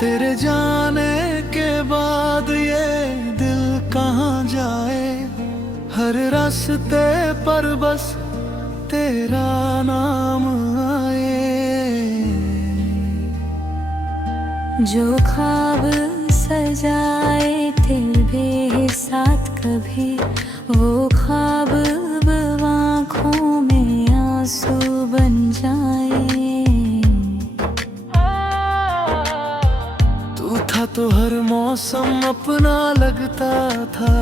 तेरे जाने के बाद ये दिल कहाँ जाए, हर रास्ते पर बस तेरा नाम आए। जो ख्वाब सजाए थे बेसाथ कभी, वो ख्वाब अब आँखों में आंसू बन जाए। तू था तो हर मौसम अपना लगता था,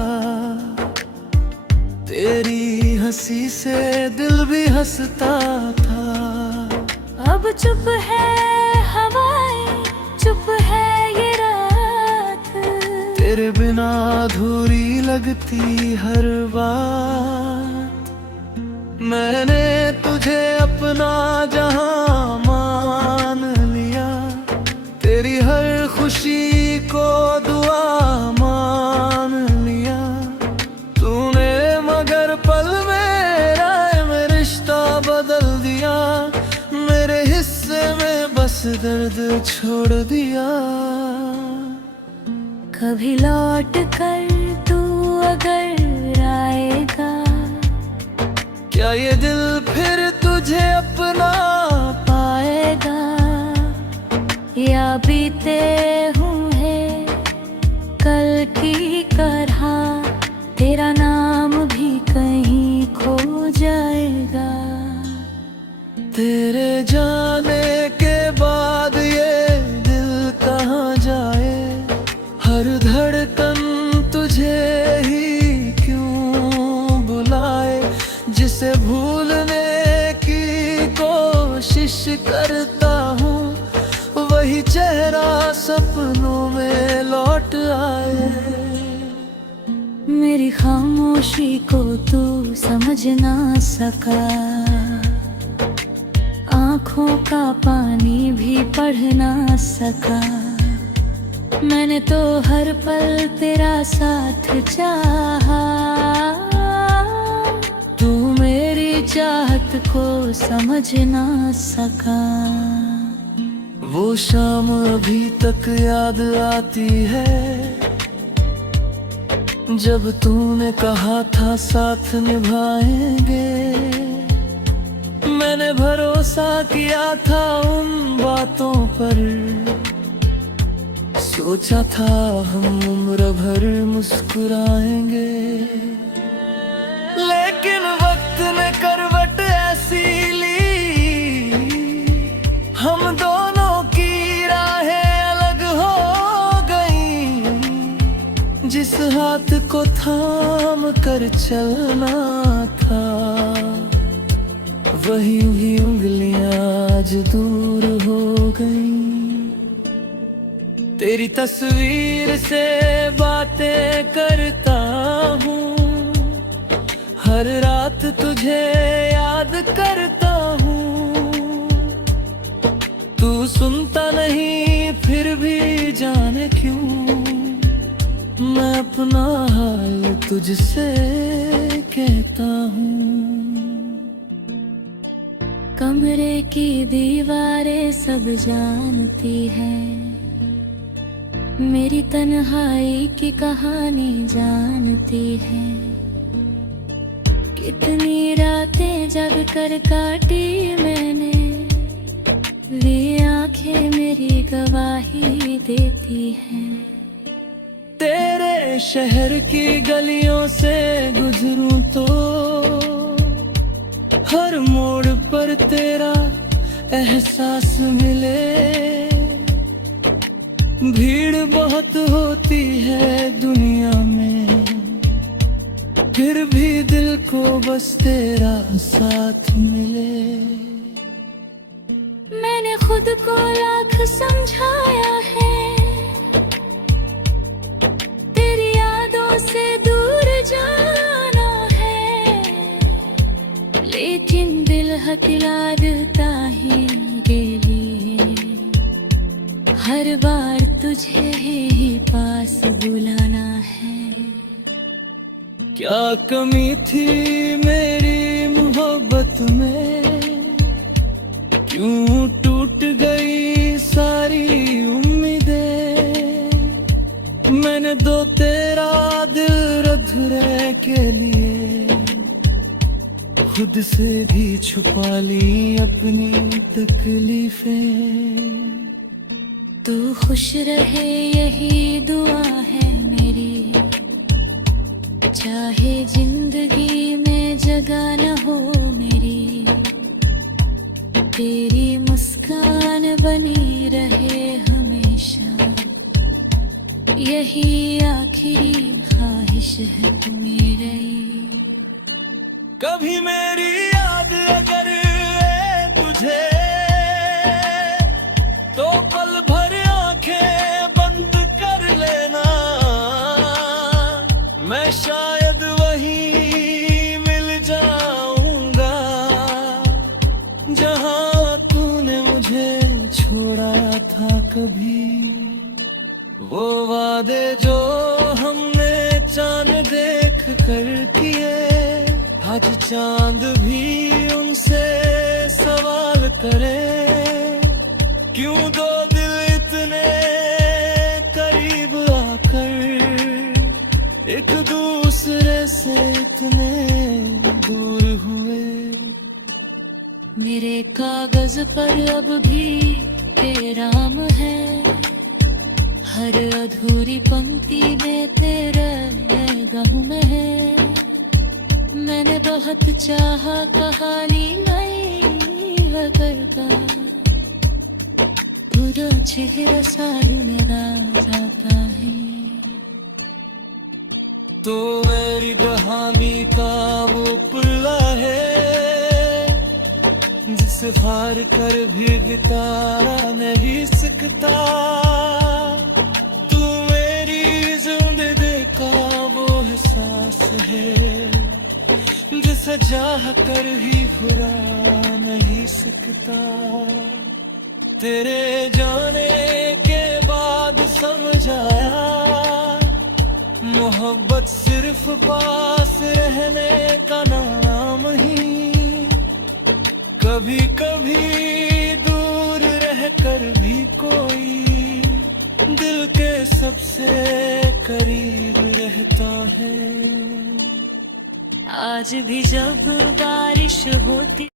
तेरी हंसी से दिल भी हंसता था। अब चुप है हवाएं, चुप है ये रात, तेरे बिना अधूरी लगती हर बात। मैंने तुझे अपना जहां मान लिया, तेरी हर खुशी को दुआ मान लिया। तूने मगर पल में रिश्ता बदल दिया, मेरे हिस्से में बस दर्द छोड़ दिया। कभी लौट कर तू अगर आएगा, क्या ये दिल फिर तुझे अपना पाएगा, या बीते हुए कल की तरह तेरा नाम भी कहीं खो जाएगा। तेरे जाने के बाद ये दिल कहाँ जाए, हर धड़कन तुझे ही क्यों बुलाए। जिसे भूलने की कोशिश करता हूँ, वही चेहरा सपनों में लौट आए। मेरी खामोशी को तू समझ ना सका, आँखों का पानी भी पढ़ ना सका। मैंने तो हर पल तेरा साथ चाहा, तू मेरी चाहत को समझ ना सका। वो शाम अभी तक याद आती है, जब तूने कहा था साथ निभाएंगे। मैंने भरोसा किया था उन बातों पर, सोचा था हम उम्र भर मुस्कुराएंगे। लेकिन वक्त ने करवट ऐसी ली, हम दोनों की राहें अलग हो गई। जिस हाथ को थाम कर चलना था, वही भी उंगलियां आज दूर हो गई। तेरी तस्वीर से बातें करता हूँ, हर रात तुझे याद करता हूँ। तू सुनता नहीं फिर भी जाने क्यों, मैं अपना हाल तुझसे कहता हूँ। कमरे की दीवारें सब जानती हैं, मेरी तन्हाई की कहानी जानती है। कितनी रातें जग कर काटी मैंने, ये आंखें मेरी गवाही देती हैं। तेरे शहर की गलियों से गुजरूं तो हर मोड़ पर तेरा एहसास मिले। भीड़ बहुत होती है दुनिया में, फिर भी दिल को बस तेरा साथ मिले। मैंने खुद को लाख समझाया है, तेरी यादों से दूर जाना है। लेकिन दिल हथियारता ही गेली, हर बार तुझे ही पास बुलाना है। क्या कमी थी मेरी मोहब्बत में, क्यों टूट गई सारी उम्मीदें। कभी छुपा ली अपनी तकलीफें। तू खुश रहे यही दुआ है मेरी, चाहे जिंदगी में जगह न हो मेरी, तेरी मुस्कान बनी रहे हमेशा, यही आखिरी ख्वाहिश है मेरी। कभी मेरी याद अगर आए तुझे तो पल भर आंखें बंद कर लेना, मैं शायद वहीं मिल जाऊंगा जहां तूने मुझे छोड़ा था कभी। वो वादे जो हमने चांद देख कर किए, आज चांद भी उनसे सवाल करे, क्यों दो दिल इतने करीब आकर एक दूसरे से इतने दूर हुए। मेरे कागज पर अब भी तेरा नाम है, हर अधूरी पंक्ति में तेरा गम है। मैंने बहुत चाहा कहानी नई करता, पूरा चेहरा साड़ी में ना जाता है। तो मेरी कहानी का वो पुल्ला है जिसे फार कर भी गितारा नहीं सकता। तू मेरी जिंदगी का वो एहसास है जिसे चाह कर ही भुला नहीं सकता। तेरे जाने के बाद समझ आया, मोहब्बत सिर्फ पास रहने का नाम ही, कभी कभी दूर रहकर भी कोई दिल के सबसे करीब रहता है। आज भी जब बारिश होती